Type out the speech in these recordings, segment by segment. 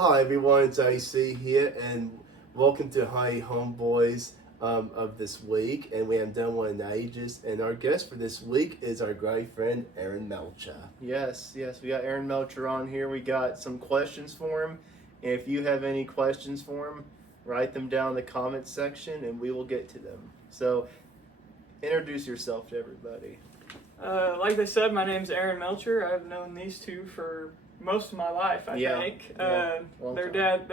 Hi everyone, it's AC here, and welcome to Hi Homeboys of this week. And we haven't done one in ages. And our guest for this week is our great friend Aaron Melcher. Yes, we got Aaron Melcher on here. We got some questions for him. And if you have any questions for him, write them down in the comments section, and we will get to them. So, introduce yourself to everybody. Like they said, my name's Aaron Melcher. I've known these two for most of my life, I think. Their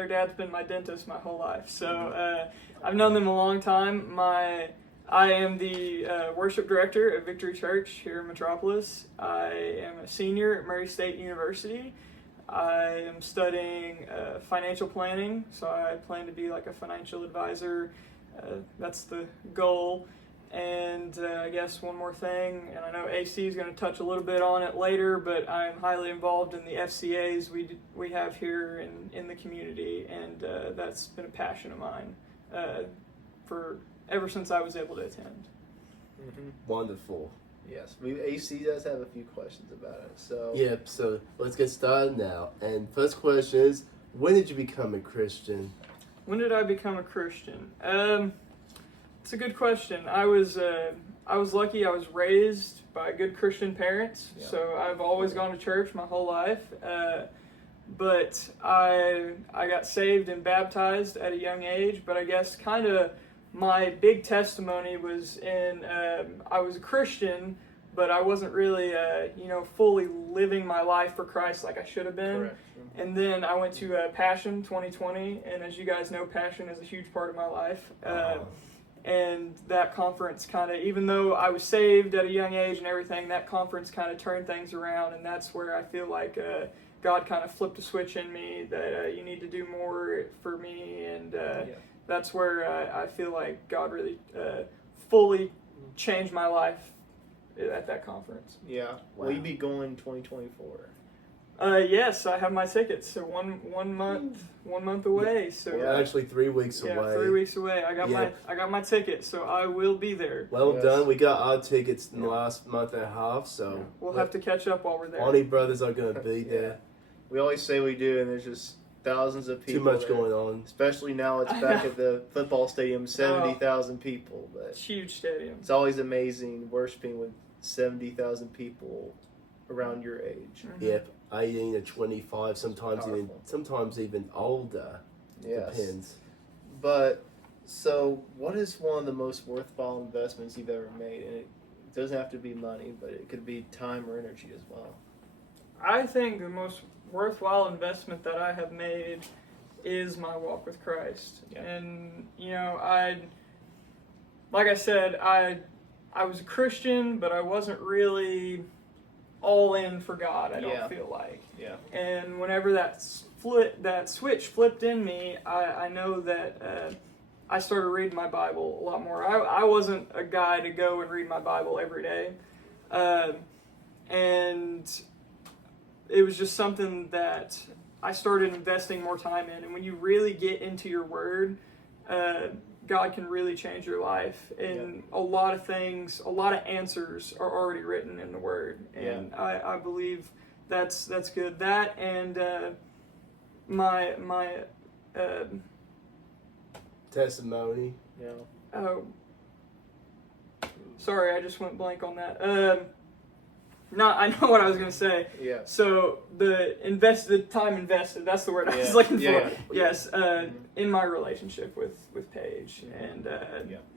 dad's been my dentist my whole life. So I've known them a long time. I am the worship director at Victory Church here in Metropolis. I am a senior at Murray State University. I am studying financial planning, so I plan to be like a financial advisor. That's the goal. And I guess one more thing, and I know AC is going to touch a little bit on it later, but I'm highly involved in the FCAs we have here in the community, and that's been a passion of mine for ever since I was able to attend. Mm-hmm. Wonderful. Yes, AC does have a few questions about it. So Yep, so let's get started now. And first question is, when did you become a Christian? When did I become a Christian? It's a good question. I was lucky. I was raised by good Christian parents, so I've always gone to church my whole life. But I got saved and baptized at a young age. But I guess kind of my big testimony was in I was a Christian, but I wasn't really fully living my life for Christ like I should have been. Correct. And then I went to Passion 2020, and as you guys know, Passion is a huge part of my life. And that conference kind of, even though I was saved at a young age and everything, that conference kind of turned things around, and that's where I feel like God kind of flipped a switch in me that you need to do more for me, and that's where I feel like God really fully changed my life at that conference. Yeah, Wow. will you be going 2024? Yes, I have my tickets. So one month away. So We're actually 3 weeks away. Yeah, 3 weeks away. I got my ticket, so I will be there. Well Yes. done. We got our tickets in the last month and a half, so We'll have to catch up while we're there. Bonnie brothers are going to be Yeah. there. We always say we do, and there's just thousands of people. Too much there. going on. Especially now it's I back know. at the football stadium, 70,000 people. But It's a huge stadium. it's always amazing worshiping with 70,000 people around your age. Mhm. Yep, 18 to 25, sometimes Powerful. even older. Yes. Depends. But so, what is one of the most worthwhile investments you've ever made? And it doesn't have to be money, but it could be time or energy as well. I think the most worthwhile investment that I have made is my walk with Christ. Yeah. And like I said, I was a Christian, but I wasn't really all in for God, I don't feel like. Yeah. And whenever that switch flipped in me, I know that I started reading my Bible a lot more. I wasn't a guy to go and read my Bible every day. And it was just something that I started investing more time in. And when you really get into your Word, God can really change your life. And a lot of things, a lot of answers are already written in the Word. And I believe that's good. That and my Testimony. Yeah. oh, sorry, I just went blank on that. No, I know what I was going to say. Yeah. So the time invested, that's the word I was looking for. Yes, in my relationship with Paige, and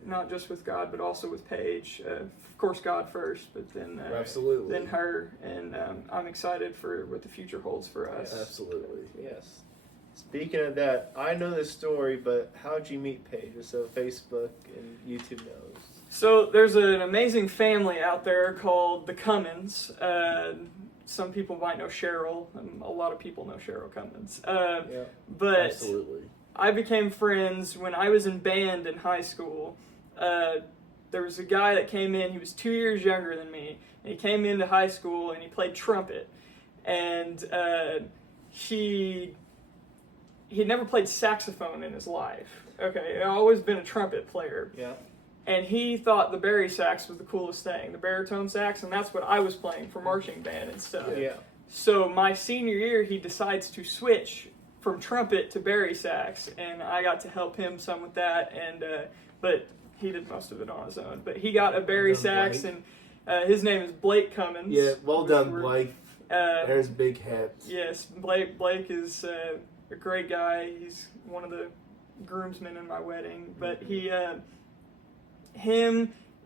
not just with God, but also with Paige. Of course, God first, but then Absolutely. then her, and I'm excited for what the future holds for us. Absolutely. Yes. Speaking of that, I know this story, but how'd you meet Paige? Just so Facebook and YouTube knows. So there's an amazing family out there called the Cummins. Some people might know Cheryl. A lot of people know Cheryl Cummins. But Absolutely. I became friends when I was in band in high school. There was a guy that came in. He was 2 years younger than me. And he came into high school and he played trumpet. And he'd never played saxophone in his life. Okay, he'd always been a trumpet player. Yeah. And he thought the bari sax was the coolest thing, the baritone sax, and that's what I was playing for marching band and stuff. Yeah. So my senior year, he decides to switch from trumpet to bari sax, and I got to help him some with that. And but he did most of it on his own. But he got a bari sax, Blake. and his name is Blake Cummins. Yeah, well done, Blake. Aaron's big hat. Yes, Blake is a great guy. He's one of the groomsmen in my wedding. But he has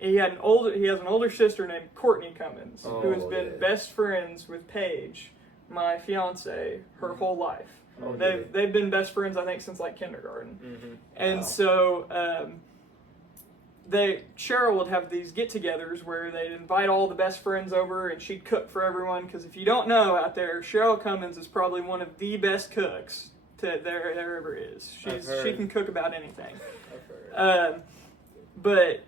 an older sister named Courtney Cummins, who has been best friends with Paige, my fiance, her whole life. They've been best friends, I think, since like kindergarten. And so Cheryl would have these get-togethers where they'd invite all the best friends over, and she'd cook for everyone. Because if you don't know out there, Cheryl Cummins is probably one of the best cooks there ever is. She can cook about anything. But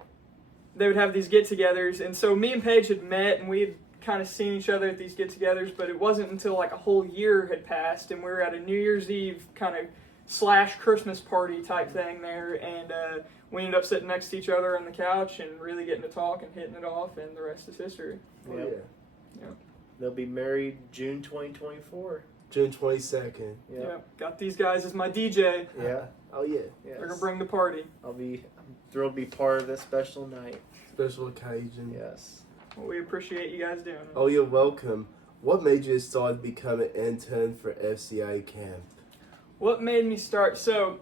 they would have these get-togethers, and so me and Paige had met, and we had kind of seen each other at these get-togethers, but it wasn't until like a whole year had passed, and we were at a New Year's Eve kind of / Christmas party type thing there, and we ended up sitting next to each other on the couch and really getting to talk and hitting it off, and the rest is history. Yeah. They'll be married June 2024. June 22nd. Yeah. Got these guys as my DJ. Yeah. Oh, yeah. Yes. They're going to bring the party. I'm thrilled to be part of this special night. Special occasion. Yes. Well, we appreciate you guys doing it. Oh, you're welcome. What made you decide to become an intern for FCA camp? What made me start? So,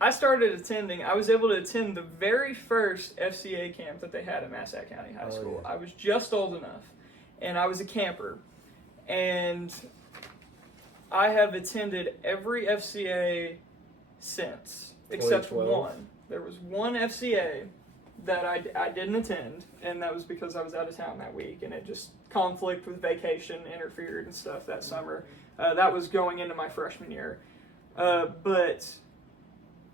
I was able to attend the very first FCA camp that they had at Massac County High School. Yeah. I was just old enough, and I was a camper. And I have attended every FCA since, except 2012. one. There was one FCA that I didn't attend, and that was because I was out of town that week, and it just conflict with vacation interfered and stuff that summer. That was going into my freshman year. But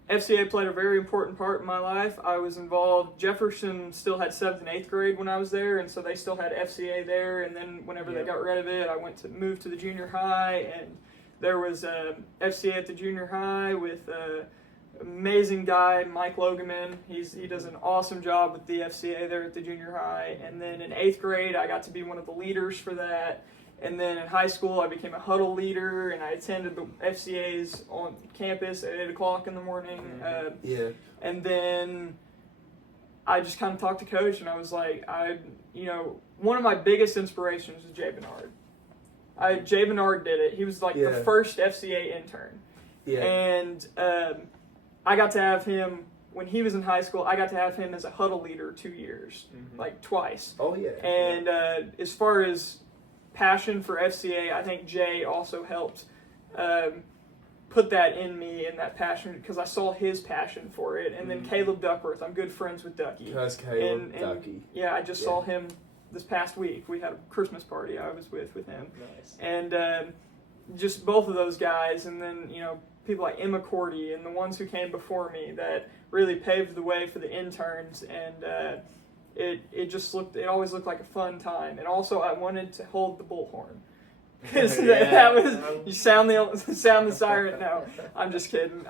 FCA played a very important part in my life. I was involved. Jefferson still had 7th and 8th grade when I was there, and so they still had FCA there. And then whenever they got rid of it, I moved to the junior high, and there was FCA at the junior high with amazing guy, Mike Logeman. He does an awesome job with the FCA there at the junior high. And then in 8th grade, I got to be one of the leaders for that. And then in high school, I became a huddle leader, and I attended the FCAs on campus at 8 o'clock in the morning. And then I just kind of talked to Coach, and I was like, one of my biggest inspirations was Jay Bernard. Jay Bernard did it. He was like the first FCA intern. And I got to have him, when he was in high school, I got to have him as a huddle leader 2 years, like twice. And as far as passion for FCA, I think Jay also helped put that in me, and that passion, because I saw his passion for it. And then Caleb Duckworth, I'm good friends with Ducky. Caleb Ducky. Yeah, I just saw him this past week. We had a Christmas party I was with him. Nice. And just both of those guys, and then, people like Emma Cordy and the ones who came before me that really paved the way for the interns, and it always looked like a fun time. And also I wanted to hold the bullhorn. That was, you sound the siren. No, I'm just kidding.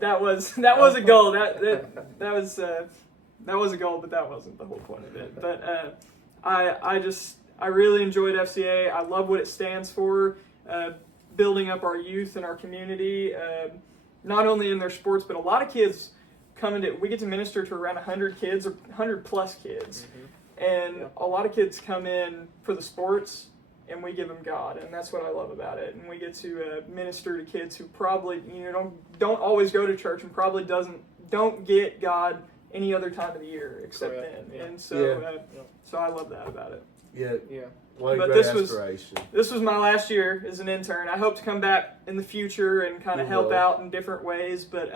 That was a goal. That was a goal, but that wasn't the whole point of it. But I really enjoyed FCA. I love what it stands for. Building up our youth and our community, not only in their sports, but a lot of kids we get to minister to around 100 kids, or 100 plus kids. And a lot of kids come in for the sports, and we give them God, and that's what I love about it. And we get to minister to kids who probably don't always go to church, and probably don't get God any other time of the year except then. Yeah. And so so I love that about it. Yeah. What a but great aspiration. This was my last year as an intern. I hope to come back in the future and kind of help out in different ways, but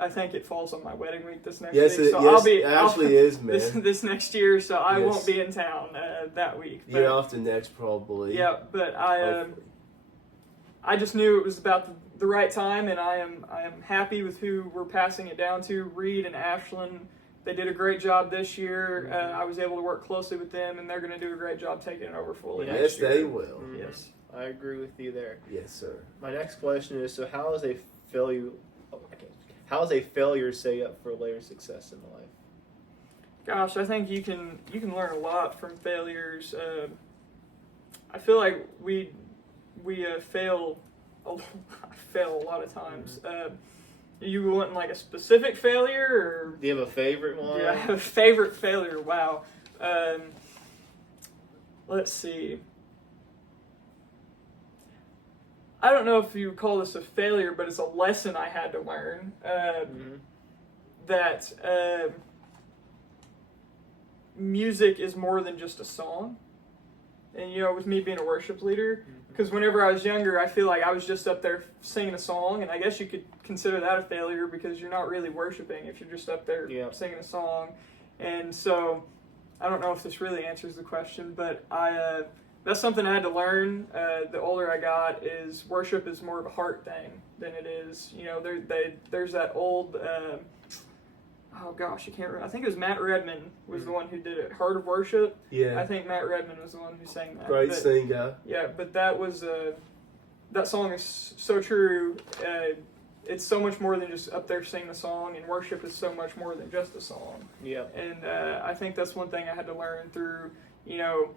I think it falls on my wedding week this next week. So it actually is, man. This next year, so I won't be in town that week. But, you're off to next, probably. Yeah, but I just knew it was about the right time, and I am happy with who we're passing it down to. Reed and Ashlyn, they did a great job this year. I was able to work closely with them, and they're going to do a great job taking it over fully next year. Yes, they will. Yes. I agree with you there. Yes, sir. My next question is, so how is a failure set up for later success in life? Gosh, I think you can learn a lot from failures. I feel like we fail I fail a lot of times. You want like a specific failure, or do you have a favorite one? Yeah, I have a favorite failure. Wow. Let's see. I don't know if you would call this a failure, but it's a lesson I had to learn. That music is more than just a song. And, you know, with me being a worship leader, because whenever I was younger, I feel like I was just up there singing a song, and I guess you could consider that a failure because you're not really worshiping if you're just up there singing a song. And so, I don't know if this really answers the question, but that's something I had to learn. The older I got, is worship is more of a heart thing than it is, you know, there's that old, oh gosh, I can't remember. I think it was Matt Redman was the one who did it. Heart of Worship. Yeah. I think Matt Redman was the one who sang that. Great singer. Yeah, but that was that song is so true. It's so much more than just up there singing the song, and worship is so much more than just a song. Yeah. And I think that's one thing I had to learn through, you know,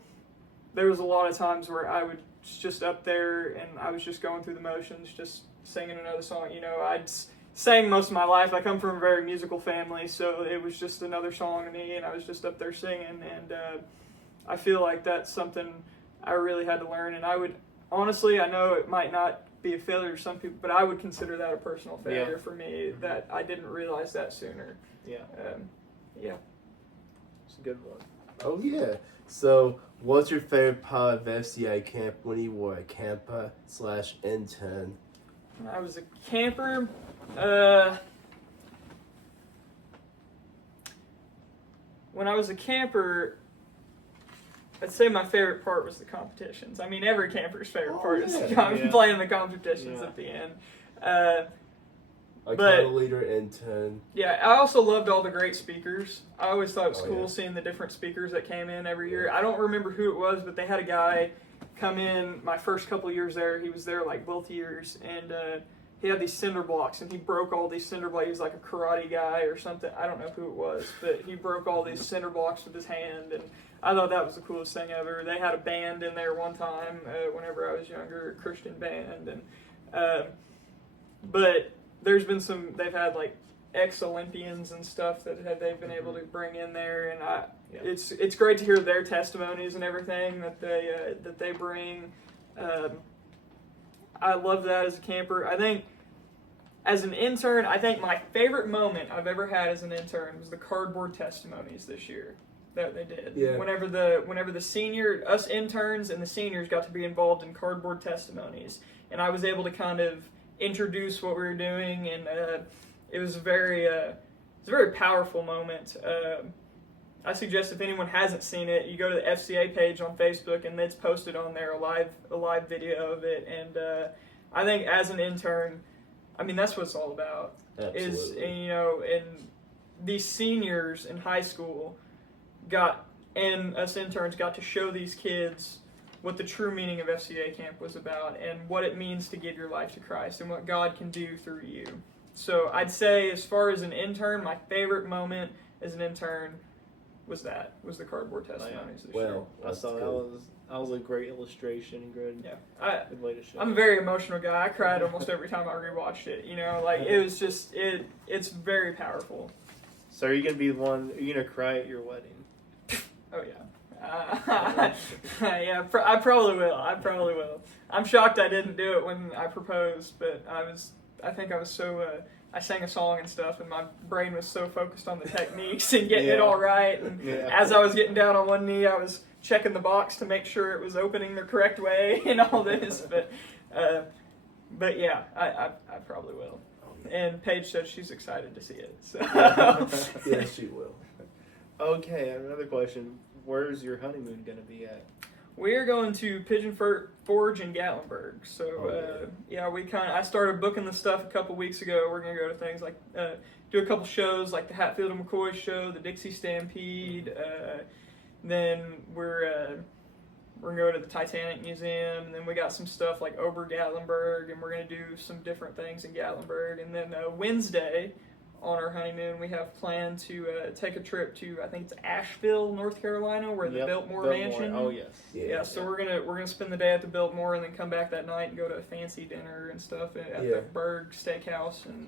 there was a lot of times where I would just up there and I was just going through the motions, just singing another song. You know, I'd sang most of my life. I come from a very musical family, so it was just another song to me, and I was just up there singing. And I feel like that's something I really had to learn. And I would, honestly, I know it might not be a failure to some people, but I would consider that a personal failure for me, that I didn't realize that sooner. Yeah. Yeah. It's a good one. Oh, yeah. So, what's your favorite part of FCA camp when you were a camper/intern? When I was a camper, when I was a camper, I'd say my favorite part was the competitions. I mean, every camper's favorite part is playing the competitions at the end. Like title leader, intern. Yeah, I also loved all the great speakers. I always thought it was cool seeing the different speakers that came in every year. I don't remember who it was, but they had a guy come in my first couple of years there. He was there like both years, and he had these cinder blocks, and he broke all these cinder blocks. He was like a karate guy or something. I don't know who it was, but he broke all these cinder blocks with his hand, and I thought that was the coolest thing ever. They had a band in there one time whenever I was younger, a Christian band, and but there's been they've had like ex-Olympians and stuff that they've been able to bring in there, and it's great to hear their testimonies and everything that they bring. I love that as a camper. I think as an intern, I think my favorite moment I've ever had as an intern was the cardboard testimonies this year that they did. Yeah. Whenever the us interns and the seniors got to be involved in cardboard testimonies, and I was able to kind of introduce what we were doing, and it was a very powerful moment. I suggest if anyone hasn't seen it, you go to the FCA page on Facebook, and it's posted on there, a live video of it. And I think as an intern, I mean, that's what it's all about. Absolutely. And these seniors in high school and us interns got to show these kids what the true meaning of FCA camp was about, and what it means to give your life to Christ, and what God can do through you. So I'd say, as far as an intern, my favorite moment as an intern was the cardboard testimonies this year. I saw that was a great illustration and good. Yeah, good way to show. I'm a very emotional guy. I cried almost every time I rewatched it. You know, like it was just it's very powerful. So are you gonna cry at your wedding? Oh yeah. Yeah, I probably will. I'm shocked I didn't do it when I proposed, but I think I was so, I sang a song and stuff, and my brain was so focused on the techniques and getting it all right, and as I was getting down on one knee, I was checking the box to make sure it was opening the correct way and all this, but yeah, I probably will. And Paige said she's excited to see it, so. Yeah, she will. Okay, another question. Where's your honeymoon going to be at? We're going to Pigeon Forge in Gatlinburg. So, I started booking the stuff a couple weeks ago. We're going to go to things like, do a couple shows like the Hatfield and McCoy show, the Dixie Stampede. Then we're going to go to the Titanic Museum. And then we got some stuff like Ober Gatlinburg, and we're going to do some different things in Gatlinburg. And then Wednesday, on our honeymoon, we have planned to take a trip to, I think it's Asheville, North Carolina, where the Biltmore Mansion. Oh yes. Yeah. So we're gonna spend the day at the Biltmore and then come back that night and go to a fancy dinner and stuff at the Berg Steakhouse in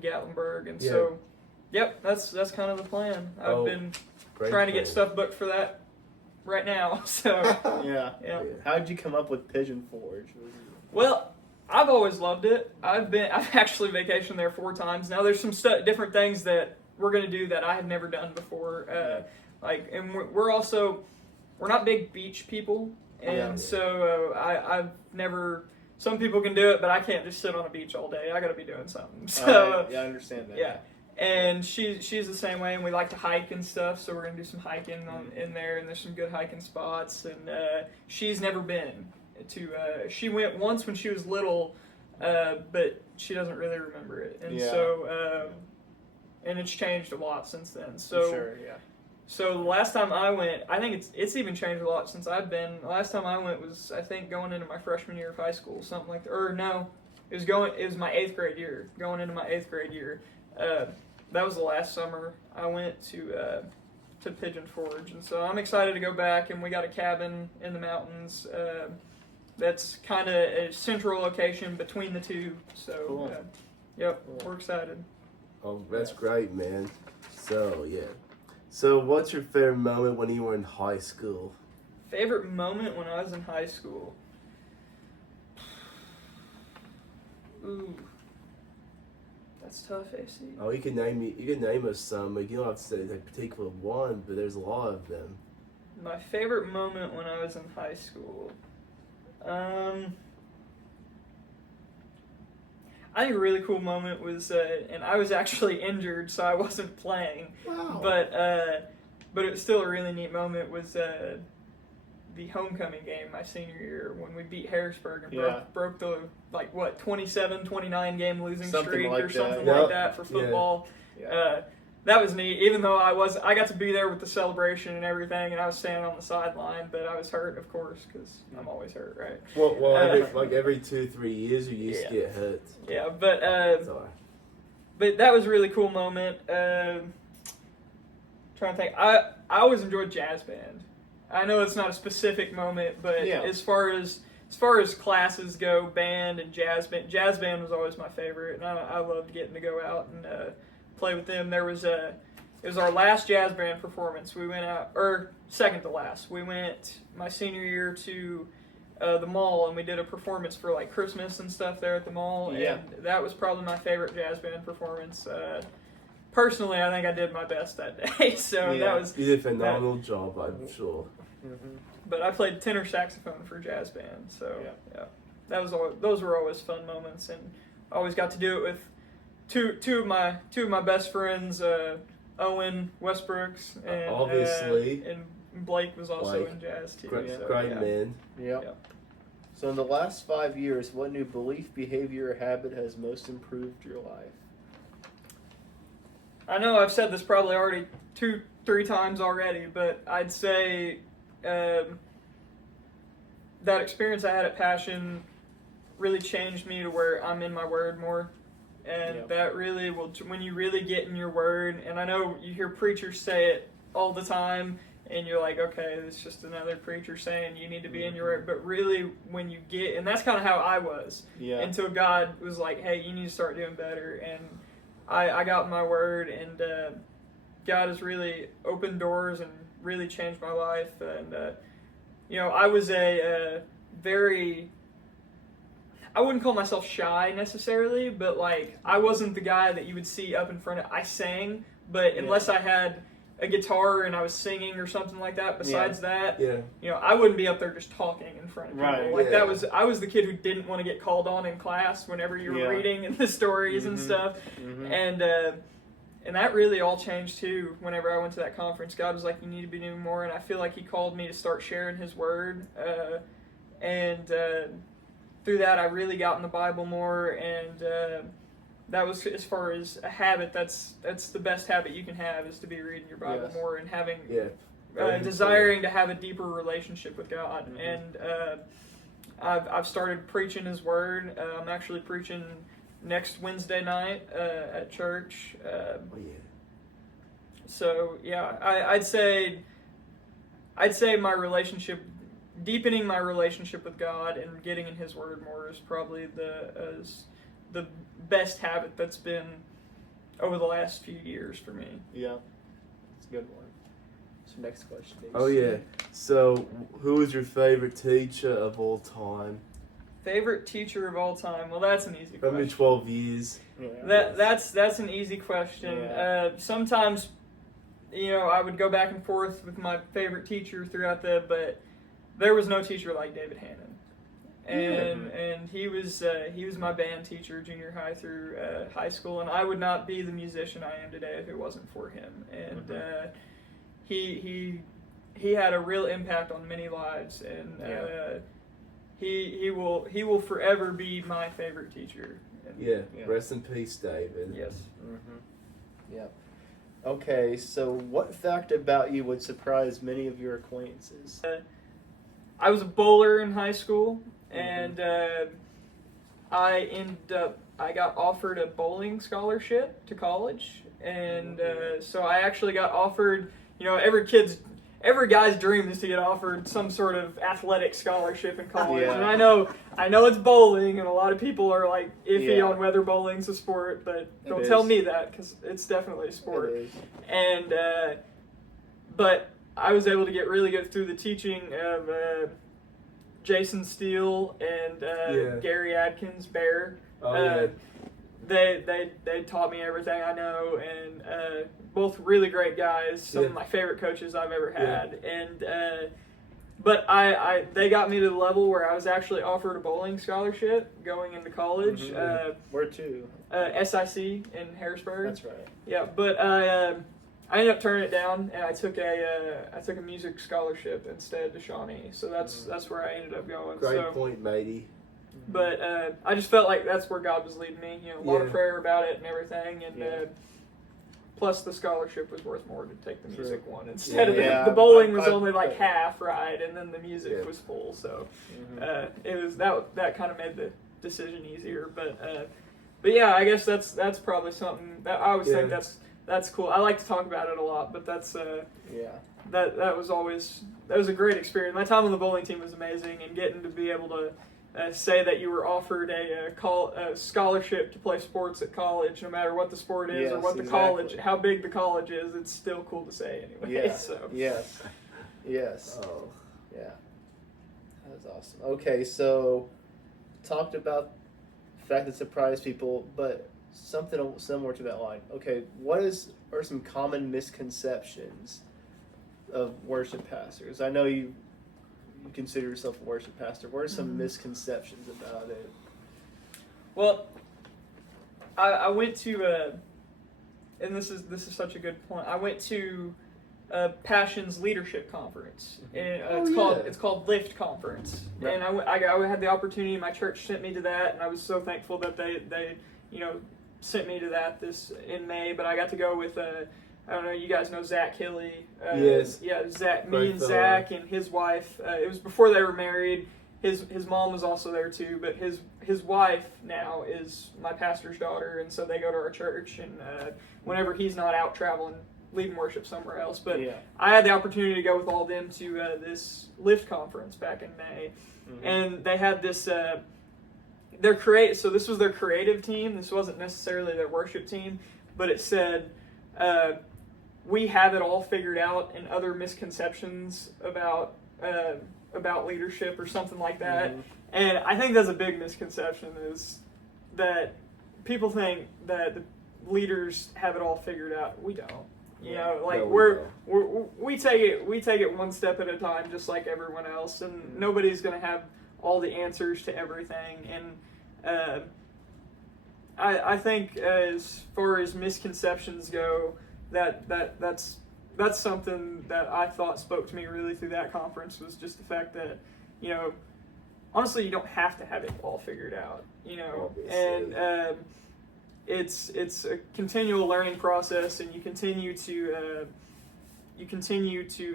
Gatlinburg. And so, yep, that's kind of the plan. I've been trying to get stuff booked for that right now. So yeah. How did you come up with Pigeon Forge? Well, I've always loved it. I've actually vacationed there 4 times now. There's some different things that we're gonna do that I had never done before. And we're not big beach people, and so I've never. Some people can do it, but I can't just sit on a beach all day. I got to be doing something. So I understand that. Yeah, and she's the same way, and we like to hike and stuff. So we're gonna do some hiking in there, and there's some good hiking spots. And she's never been to. She went once when she was little, but she doesn't really remember it. And so, and it's changed a lot since then. So sure, yeah. So the last time I went, I think it's even changed a lot since I've been. The last time I went was, I think, going into my freshman year of high school, something like that. Or no, it was my 8th grade year, going into my 8th grade year. That was the last summer I went to Pigeon Forge, and so I'm excited to go back. And we got a cabin in the mountains. That's kind of a central location between the two. So, cool. We're excited. Oh, that's great, man. So So, what's your favorite moment when you were in high school? Favorite moment when I was in high school? Ooh, that's tough, AC. Oh, you can name us some. Like, you don't have to say a particular one, but there's a lot of them. My favorite moment when I was in high school. I think a really cool moment was, and I was actually injured, so I wasn't playing. Wow. But it was still a really neat moment. Was the homecoming game my senior year when we beat Harrisburg and broke the 27-29 game losing streak or something like that for football. Yeah. That was neat. Even though I got to be there with the celebration and everything, and I was standing on the sideline, but I was hurt, of course, because I'm always hurt, right? Well, every 2-3 years, you used to get hurt. Yeah, but that was a really cool moment. Trying to think, I always enjoyed jazz band. I know it's not a specific moment, but as far as classes go, band and jazz band was always my favorite, and I loved getting to go out and play with them. It was our last jazz band performance. We went out, or second to last. We went my senior year to the mall, and we did a performance for like Christmas and stuff there at the mall. Yeah. And that was probably my favorite jazz band performance. Personally, I think I did my best that day. So that was. You did a phenomenal job, I'm sure. Mm-hmm. But I played tenor saxophone for jazz band, so those were always fun moments, and I always got to do it with two of my best friends, Owen Westbrooks, and obviously, and Blake was also in jazz too. Great man. Yep. So in the last 5 years, what new belief, behavior, or habit has most improved your life? I know I've said this probably already 2-3 times already, but I'd say that experience I had at Passion really changed me to where I'm in my word more. And that really will, when you really get in your word, and I know you hear preachers say it all the time, and you're like, okay, it's just another preacher saying you need to be in your word. But really, when you get, and that's kind of how I was, until God was like, hey, you need to start doing better. And I got in my word, and God has really opened doors and really changed my life. And, I was a very... I wouldn't call myself shy necessarily, but I wasn't the guy that you would see up in front of. I sang, but unless I had a guitar and I was singing or something like that, besides that, I wouldn't be up there just talking in front of people. I was the kid who didn't want to get called on in class whenever you were reading the stories and stuff, and that really all changed too. Whenever I went to that conference, God was like, "You need to be doing more," and I feel like He called me to start sharing His word, and through that, I really got in the Bible more, and that was, as far as a habit, that's the best habit you can have, is to be reading your Bible more and having desiring to have a deeper relationship with God. And I've started preaching His Word. I'm actually preaching next Wednesday night at church. Oh yeah. So yeah, I'd say my relationship, deepening my relationship with God and getting in His Word more is probably the best habit that's been over the last few years for me. Yeah, it's a good one. So next question, Dave. Oh yeah. So, who is your favorite teacher of all time? Favorite teacher of all time? Well, that's an easy question. From your 12 years. Yeah. That's an easy question. Yeah. Sometimes, I would go back and forth with my favorite teacher throughout but there was no teacher like David Hannon, and he was my band teacher junior high through high school, and I would not be the musician I am today if it wasn't for him. And he had a real impact on many lives, and he will forever be my favorite teacher. Yeah. Rest in peace, David. Yes. Yeah. Okay, so what fact about you would surprise many of your acquaintances? I was a bowler in high school, and I got offered a bowling scholarship to college, and so I actually got offered. Every guy's dream is to get offered some sort of athletic scholarship in college, and I know it's bowling, and a lot of people are like iffy on whether bowling's a sport, but don't tell me that because it's definitely a sport. And but I was able to get really good through the teaching of Jason Steele and Gary Adkins Bear. They taught me everything I know, and both really great guys. Some of my favorite coaches I've ever had, and but they got me to the level where I was actually offered a bowling scholarship going into college. Where to? SIC in Harrisburg. That's right. Yeah, but I ended up turning it down, and I took a music scholarship instead to Shawnee. So that's where I ended up going. Great point, matey. But I just felt like that's where God was leading me. A lot of prayer about it and everything, and plus the scholarship was worth more to take the music one instead of the bowling was only like half right, and then the music was full. So it was that kind of made the decision easier. But yeah, I guess that's probably something that I always think that's cool. I like to talk about it a lot, but that's that was a great experience. My time on the bowling team was amazing, and getting to be able to say that you were offered a scholarship to play sports at college, no matter what the sport is or what the college, how big the college is, it's still cool to say anyway. Yeah. So. Yes. Oh. Yeah. That was awesome. Okay, so talked about the fact that surprised people, but something similar to that line. Okay, are some common misconceptions of worship pastors? I know you consider yourself a worship pastor. What are some misconceptions about it? Well, I went to and this is such a good point. I went to Passion's leadership conference, and it's called Lift Conference, and I had the opportunity. My church sent me to that, and I was so thankful that they sent me to that in May. But I got to go with I don't know, you guys know Zach Hilley. Yes. Yeah, Zach, me and Zach and his wife. It was before they were married. His mom was also there too, but his wife now is my pastor's daughter, and so they go to our church, and whenever he's not out traveling, leading worship somewhere else. But I had the opportunity to go with all of them to this Lift conference back in May, and they had this. So this was their creative team. This wasn't necessarily their worship team, but it said, we have it all figured out, and other misconceptions about leadership or something like that. And I think that's a big misconception, is that people think that the leaders have it all figured out. We don't. We take it one step at a time, just like everyone else, and nobody's going to have all the answers to everything. And I think as far as misconceptions go, that's something that I thought spoke to me really through that conference, was just the fact that, honestly, you don't have to have it all figured out, and it's a continual learning process, and you continue to,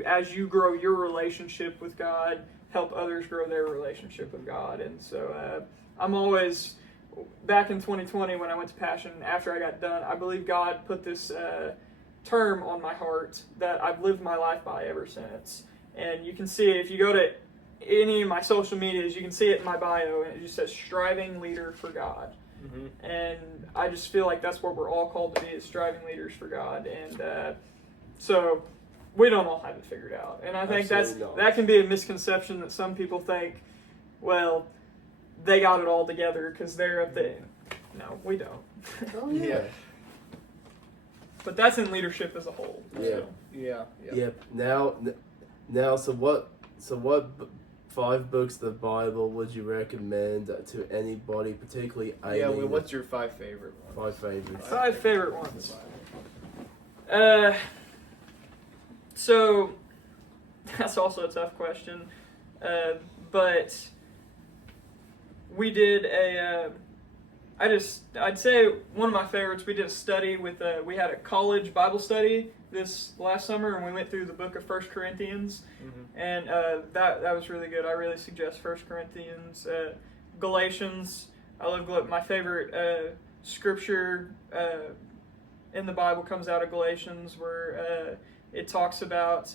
as you grow your relationship with God, help others grow their relationship with God. And so I'm always, back in 2020 when I went to Passion, after I got done, I believe God put this term on my heart that I've lived my life by ever since. And you can see it if you go to any of my social medias, you can see it in my bio, and it just says striving leader for God. Mm-hmm. And I just feel like that's what we're all called to be, is striving leaders for God. And so we don't all have it figured out. And I think that can be a misconception that some people think, well, they got it all together because they're at the... No, we don't. Oh, yeah. But that's in leadership as a whole. Yeah. So. Yeah. Now, so what 5 books of the Bible would you recommend to anybody, particularly Aileen? Yeah, well, what's your 5 favorite ones? 5 favorites. 5 favorite ones. So that's also a tough question. But we did I'd say one of my favorites, we did a study with, we had a college Bible study this last summer, and we went through the book of 1 Corinthians, mm-hmm. and that was really good. I really suggest 1 Corinthians. Galatians, I love my favorite scripture in the Bible comes out of Galatians, where it talks about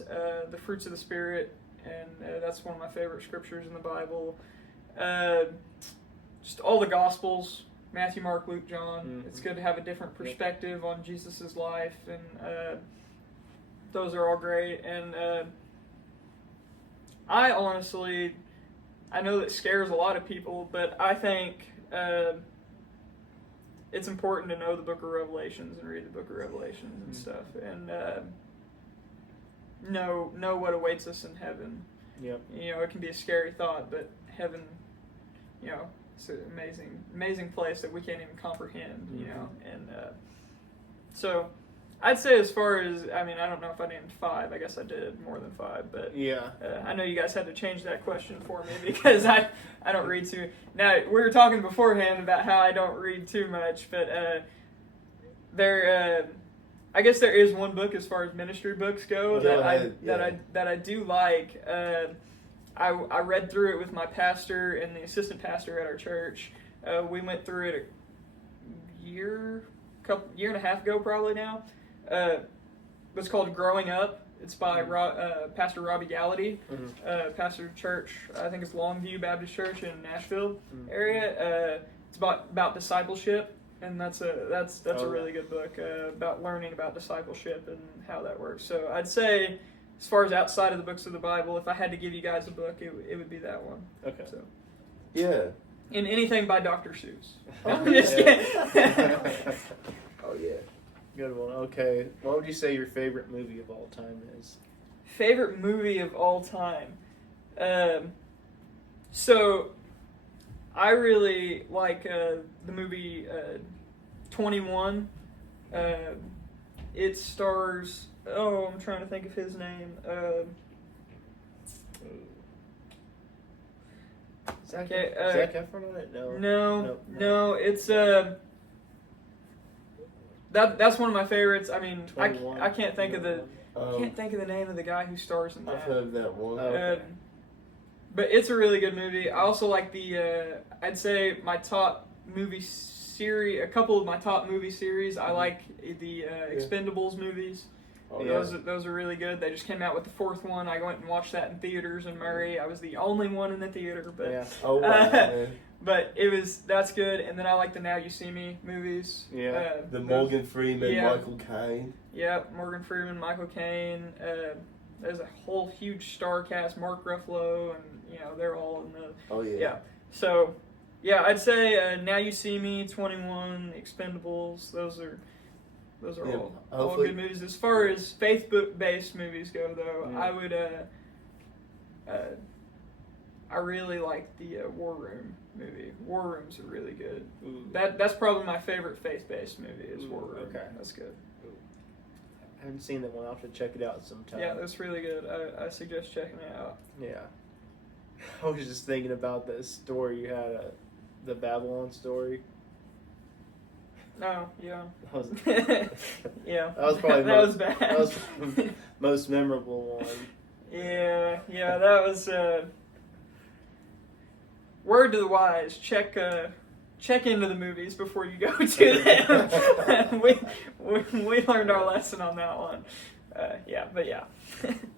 the fruits of the Spirit, and that's one of my favorite scriptures in the Bible. Just all the Gospels, Matthew, Mark, Luke, John. Mm-hmm. It's good to have a different perspective on Jesus' life, and those are all great. And I honestly, I know that scares a lot of people, but I think it's important to know the book of Revelations and read the book of Revelations and stuff, and know what awaits us in heaven. Yep. You know, it can be a scary thought, but heaven, you know, it's an amazing place that we can't even comprehend, you mm-hmm. know. And so I'd say, as far as, I mean, I don't know if I named 5. I guess I did more than 5, but yeah. I know you guys had to change that question for me because I don't read too. Now, we were talking beforehand about how I don't read too much, but I guess there is one book as far as ministry books go that I do like. I read through it with my pastor and the assistant pastor at our church. We went through it a year and a half ago probably now. It's called Growing Up. It's by Pastor Robbie Gallaty, mm-hmm. Pastor of church, I think it's Longview Baptist Church in Nashville mm-hmm. area. It's about discipleship, and that's a really good book about learning about discipleship and how that works. So I'd say, as far as outside of the books of the Bible, if I had to give you guys a book, it would be that one. Okay. So. Yeah. And anything by Dr. Seuss. I'm just kidding. Oh, yeah. Good one. Okay. What would you say your favorite movie of all time is? Favorite movie of all time? So, I really like the movie 21. It stars... Oh, I'm trying to think of his name. Zac Efron on it? No. It's that's one of my favorites. I mean, I can't think of the name of the guy who stars in that. I've heard of that one. Okay. But it's a really good movie. I also like I'd say my top movie series. A couple of my top movie series. I like the Expendables movies. Oh, those are really good. They just came out with the 4th one. I went and watched that in theaters in Murray. I was the only one in the theater, but yeah. Oh wow. But that's good. And then I like the Now You See Me movies. Yeah. The Morgan Freeman, Michael Caine. Yeah, Morgan Freeman, Michael Caine. There's a whole huge star cast. Mark Ruffalo, and they're all in the. Oh yeah. Yeah. So, yeah, I'd say Now You See Me, 21, Expendables. Those are all good movies. As far as faith-based movies go, though, I would I really like the War Room movie. War Room's really good. Ooh. That's probably my favorite faith-based movie is War Room. Okay, that's good. Ooh. I haven't seen that one. I'll have to check it out sometime. Yeah, that's really good. I suggest checking it out. Yeah. I was just thinking about this story you had, the Babylon story. No, yeah. Yeah. That was probably that was bad. That was the most memorable one. Yeah, that was. Word to the wise: check check into the movies before you go to them. we learned our lesson on that one. But yeah.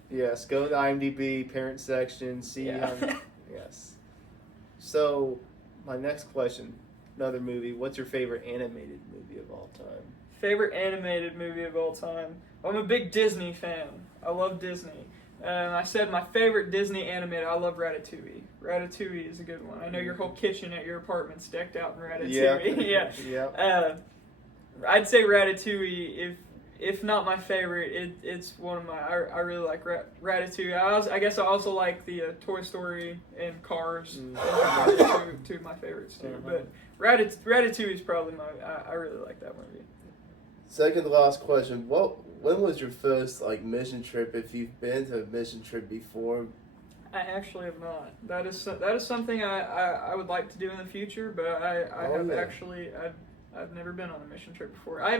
Yes, go to the IMDb parent section, see how. Yes. So, my next question, another movie. What's your favorite animated movie of all time? Favorite animated movie of all time? I'm a big Disney fan. I love Disney. I said my favorite Disney animated, I love Ratatouille. Ratatouille is a good one. I know your whole kitchen at your apartment's decked out in Ratatouille. Yeah. I'd say Ratatouille, if not my favorite, it's one of my, I really like Ratatouille. I guess I also like the Toy Story and Cars. Two of my favorites too. But Ratatouille is probably I really like that movie. Second to last question. When was your first mission trip? If you've been to a mission trip before? I actually have not. That is something I would like to do in the future, but I've never been on a mission trip before. I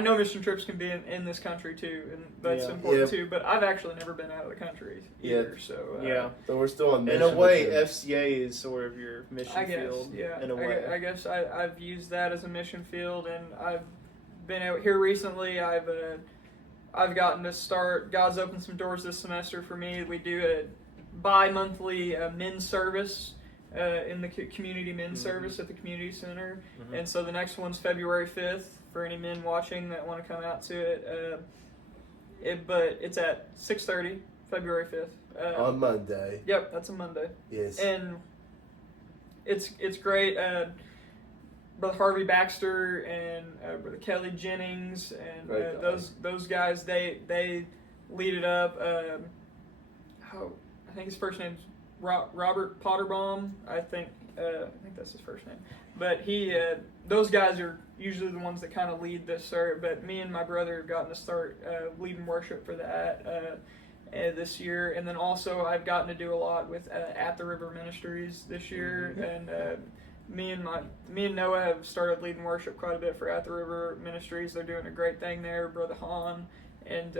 know mission trips can be in this country too, and that's important too. But I've actually never been out of the country either. So so we're still on mission. In a way, FCA is sort of your mission field. Yeah. In a way, I guess I've used that as a mission field, and I've been out here recently. I've gotten to start. God's opened some doors this semester for me. We do a bi-monthly men's service in the community men's service at the community center, and so the next one's February 5th for any men watching that want to come out to it. But it's at 6:30, February 5th. On Monday. Yep, that's a Monday. Yes. And it's great. Brother Harvey Baxter and Brother Kelly Jennings and those guys, they lead it up. I think his first name's Robert Potterbaum. I think that's his first name. But those guys are usually the ones that kind of lead this service. But me and my brother have gotten to start leading worship for that this year. And then also I've gotten to do a lot with At the River Ministries this year. And me and Noah have started leading worship quite a bit for At the River Ministries. They're doing a great thing there. Brother Han and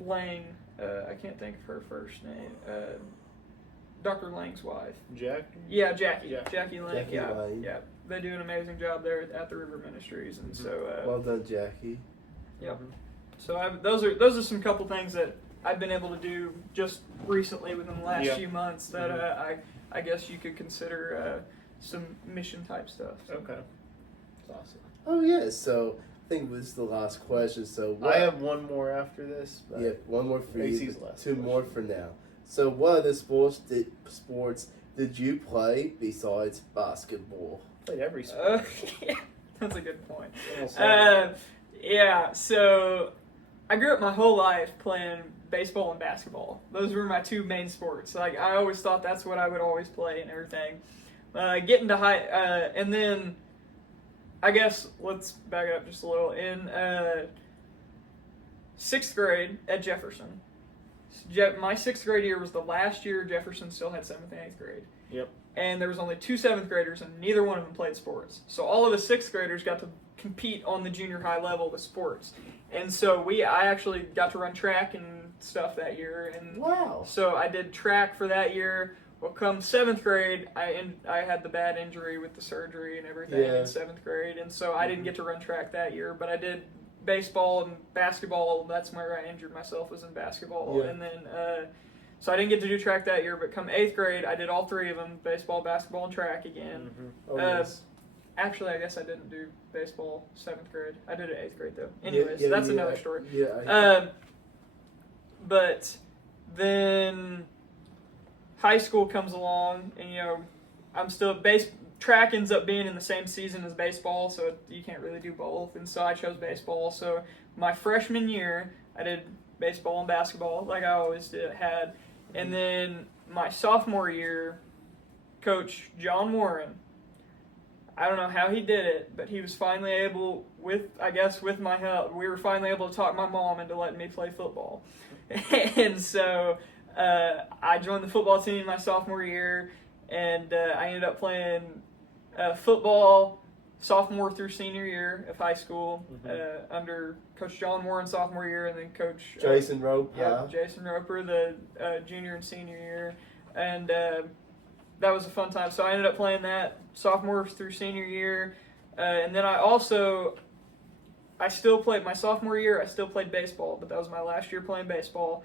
Lang, I can't think of her first name. Dr. Lang's wife. Jackie? Yeah, Jackie. Yeah. Jackie Lang. Yeah. They do an amazing job there at the River Ministries, and so. Well done, Jackie. Yep. So those are some couple things that I've been able to do just recently within the last few months that I guess you could consider some mission type stuff. So. Okay. That's awesome. Oh yeah. So I think this is the last question. So I have one more after this. Yeah, one more for you. Two question. more for now. So what other sports did you play besides basketball? Played every sport. That's a good point. So I grew up my whole life playing baseball and basketball. Those were my two main sports. Like I always thought that's what I would always play and everything. Getting to high, and then I guess let's back it up just a little. In 6th grade at Jefferson, my 6th grade year was the last year Jefferson still had 7th and 8th grade. Yep. And there was only 2 7th graders, and neither one of them played sports. So all of the 6th graders got to compete on the junior high level with sports. And so I actually got to run track and stuff that year. And wow. So I did track for that year. Well, come 7th grade, I had the bad injury with the surgery and everything in 7th grade. And so I didn't get to run track that year, but I did baseball and basketball. That's where I injured myself, was in basketball. Yeah. And then, so I didn't get to do track that year, but come 8th grade, I did all 3 of them, baseball, basketball, and track again. Yes. Actually, I guess I didn't do baseball 7th grade. I did it 8th grade, though. Anyways, that's another story. But then high school comes along, and, I'm still track ends up being in the same season as baseball, so you can't really do both. And so I chose baseball. So my freshman year, I did baseball and basketball like I always had. And then my sophomore year, Coach John Warren, I don't know how he did it, but he was finally able, with my help, we were finally able to talk my mom into letting me play football. And so I joined the football team my sophomore year, and I ended up playing football sophomore through senior year of high school under Coach John Warren sophomore year, and then Coach Jason Roper. Yeah, Jason Roper the junior and senior year. and that was a fun time. So I ended up playing that sophomore through senior year, and then I still played my sophomore year. I still played baseball, but that was my last year playing baseball.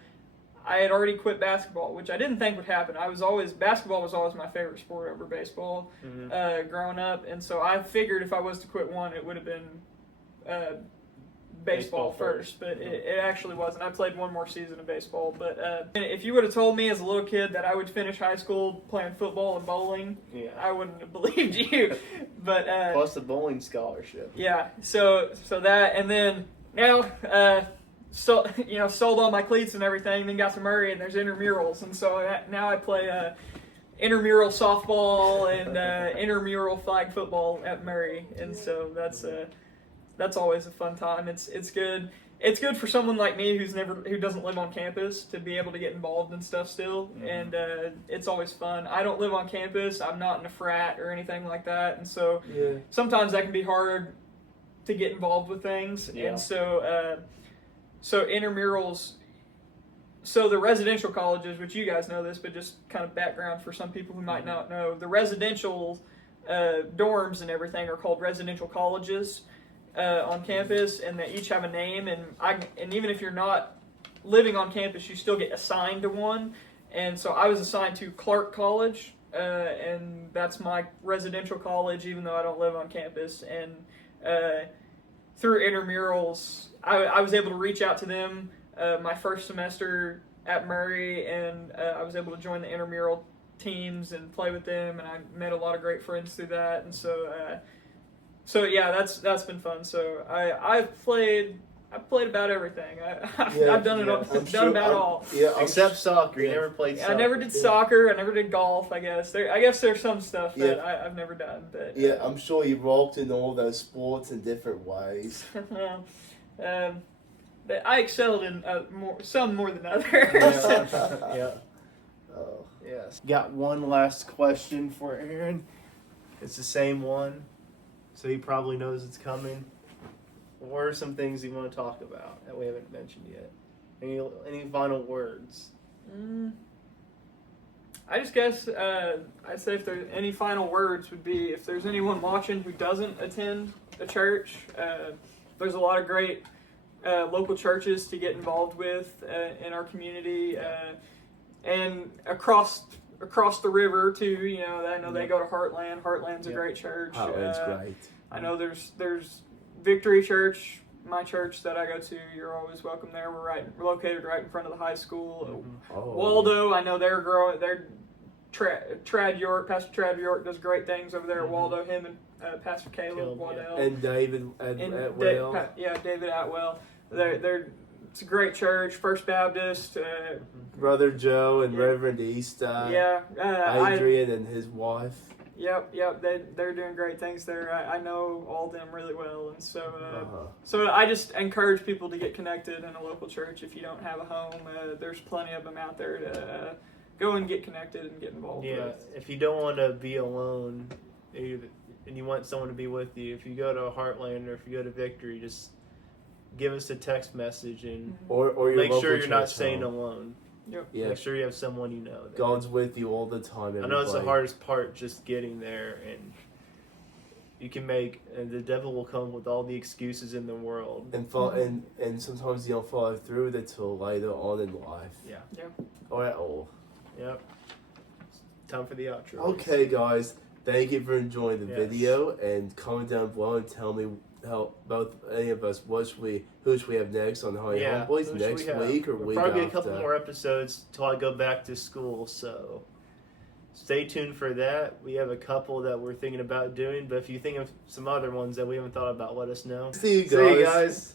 I had already quit basketball, which I didn't think would happen. Basketball was always my favorite sport over baseball growing up, and so I figured if I was to quit one, it would have been baseball first, but it actually wasn't. I played one more season of baseball, but if you would have told me as a little kid that I would finish high school playing football and bowling, I wouldn't have believed you. But plus the bowling scholarship. Yeah, so that, and then now sold all my cleats and everything, then got to Murray, and there's intramurals, and so now I play intramural softball and intramural flag football at Murray, and so that's always a fun time. It's good. It's good for someone like me who doesn't live on campus to be able to get involved in stuff still, and it's always fun. I don't live on campus. I'm not in a frat or anything like that, and so sometimes that can be hard to get involved with things, and so intramurals. So the residential colleges, which you guys know this, but just kind of background for some people who might not know, the residential dorms and everything are called residential colleges on campus, and they each have a name. And even if you're not living on campus, you still get assigned to one. And so I was assigned to Clark College, and that's my residential college, even though I don't live on campus. And through intramurals, I was able to reach out to them my first semester at Murray, and I was able to join the intramural teams and play with them, and I met a lot of great friends through that. And so yeah, that's been fun. So I've played about everything. I've done it. I've done about all. Yeah, except soccer. You never played soccer. I never did soccer. I never did golf. I guess there's some stuff that I've never done. But I'm sure you rocked in all those sports in different ways. I excelled in some more than others. Yeah. Oh yes. Got one last question for Aaron. It's the same one, so he probably knows it's coming. What are some things you want to talk about that we haven't mentioned yet? Any final words? I just guess I'd say if there's any final words would be if there's anyone watching who doesn't attend a church, there's a lot of great local churches to get involved with in our community, and across the river too. I know they go to Heartland. Heartland's a great church. Heartland's great. I know there's Victory Church, my church that I go to. You're always welcome there. We're located right in front of the high school. Waldo, I know they're growing. Trad York, Pastor Trad York does great things over there at Waldo. Him and Pastor Caleb Waddell and David Atwell. David Atwell. It's a great church. First Baptist. Brother Joe and Reverend Easta. Adrian and his wife. Yep. They're doing great things there. I know all of them really well, and so I just encourage people to get connected in a local church. If you don't have a home, there's plenty of them out there to go and get connected and get involved with. If you don't want to be alone, and you want someone to be with you, if you go to Heartland or if you go to Victory, just give us a text message and or your make sure you're not home. staying alone. Yep. Yeah. Make sure you have someone you know. God's with you all the time. Everybody. I know it's the hardest part, just getting there, and you can and the devil will come with all the excuses in the world. And sometimes you don't follow through with it till later on in life. Yeah. Or at all. Yep. Time for the outro. Okay, guys. Thank you for enjoying the video, and comment down below and tell me how any of us who should we have next on Honey Homeboys next week or week probably after. a couple more episodes till I go back to school, so stay tuned for that. We have a couple that we're thinking about doing, but if you think of some other ones that we haven't thought about, let us know. See you guys.